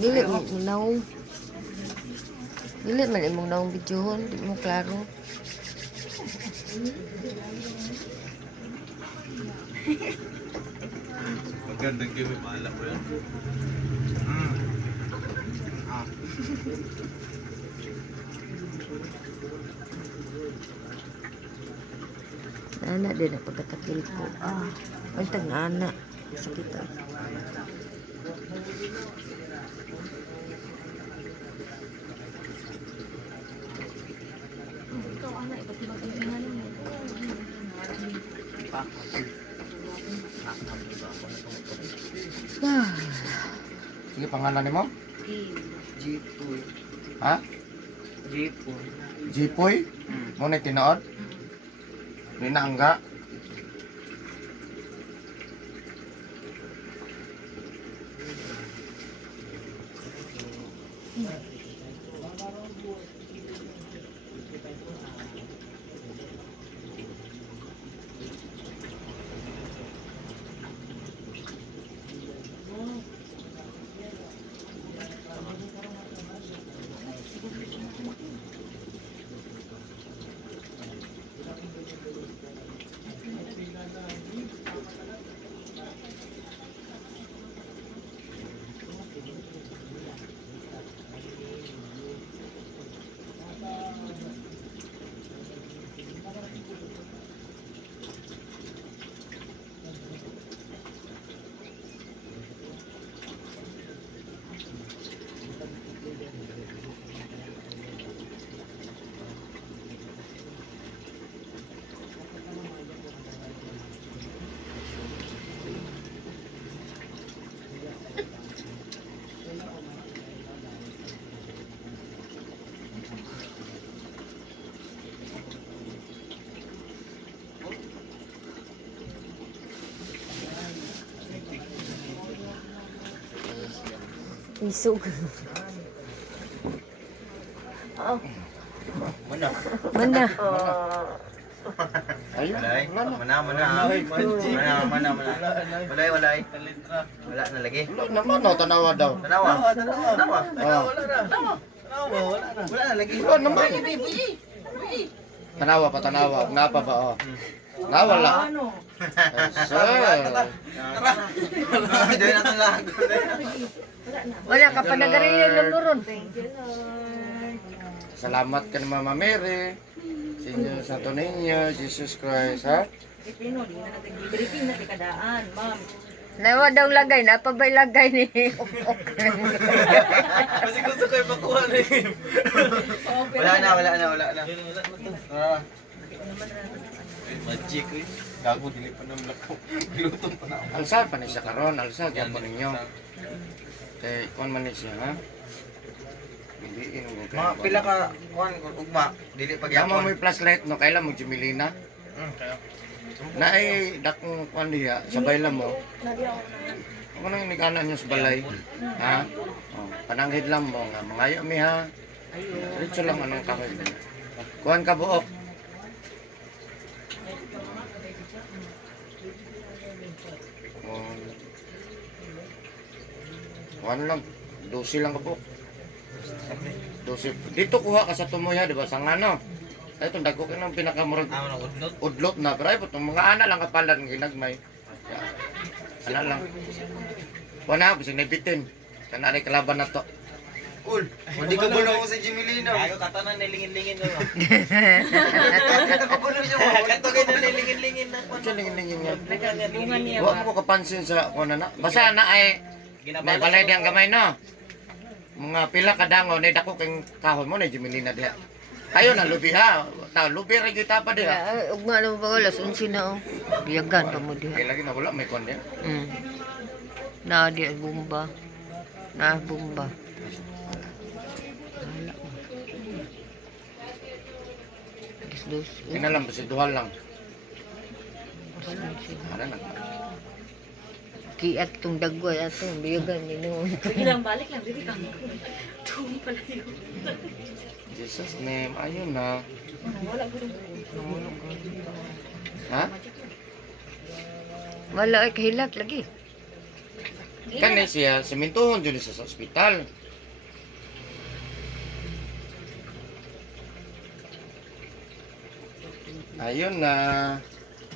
Dili mo naong. Dili man imong naong videohon, di mo klaro. Magandang gabi, mahalap ko yan. Nana din ang pagkatakil ko. Ang tag-nana. Sakit ah. Sige, pangalan ni mo? Jipoy. Ha? Jipoy. Jipoy? Mo na tinood? Ninangga? Isog. Mana? Mana? Ayun. Walay. Mana. Mana. Walay. Wala na lagi. Wala naman, no, tanawa daw. Tanawa. Oh. Wala na lagi. Wala naman. Tanawa pa, tanawa. Napa ba, oh. Nawala. Sir. Dahil na lahat. Wala ka pa nagarilyo luluron. Salamat ka na Mama Mary. Senyor Santo Niño, Jesus Christ, ha? Nawa daw lagay, napabay lagay ni. Kasi gusto ko ipakuha na yun. Wala na. Magic eh. Gago, dili pa naman ako. Gilutong pa na ako. Alsal pa ni siya karon, alsal yan po ninyo. Kaya kuan man ni siya, ha? Hindi mo Mga pila ka, kuhan, ugma, dili Yaman pagyapon. mo yung flashlight, no? Kailan mo Jimilina? Kaya. Na ay dakong kuan diha, sabay lang mo. Ano nang inikanan niyo sa balay? Ha? Oh, pananghid lang mo nga mangayo mi ha. Diretso lang anong kahoy. Kuan ka buok. Oh. Kuan lang. 12 lang ka buok. 12. Dito kuha ka sa tumoy ha, di ba? Sa ngano? Ay, itong dagko ka ng pinakamurag Ano, udlot? udlot na. Pero ay, itong mga ana lang kapalan ng ginagmay. Ana lang. Wala, bising nabitin. Kana rin kalaban na to. Cool. Hindi ka bulo ko sa Jimilino. Ayaw katanan na lingin-lingin no. Katugay na lingin-lingin na. Diyan lingin-lingin nga. Dungan niya Huwag mo kapansin sa kung na. Basta na ay may balay diyang gamay no. Mga pila kadango na dako kang kahon mo na Jimilina diha. Ayo na lubi ha. Ta lubi ra kita pa diha. Ugma na mo ba alas 11 na oh. Biyagan pa mo diha. Kaya lagi na wala may kon diha. Na di ay bomba. Na bomba. Wala ko. Dos. Kinalam basi duhal lang. Ara na. Kiat tong dagway ato biyagan ni noon. Ilang balik lang, dili ka. Tuwi pala yun. Jesus name. Ayun na. Wala ko rin. Ha? Wala ay kahilat lagi. Kani siya, sementohon dyan siya sa ospital. Ayun na.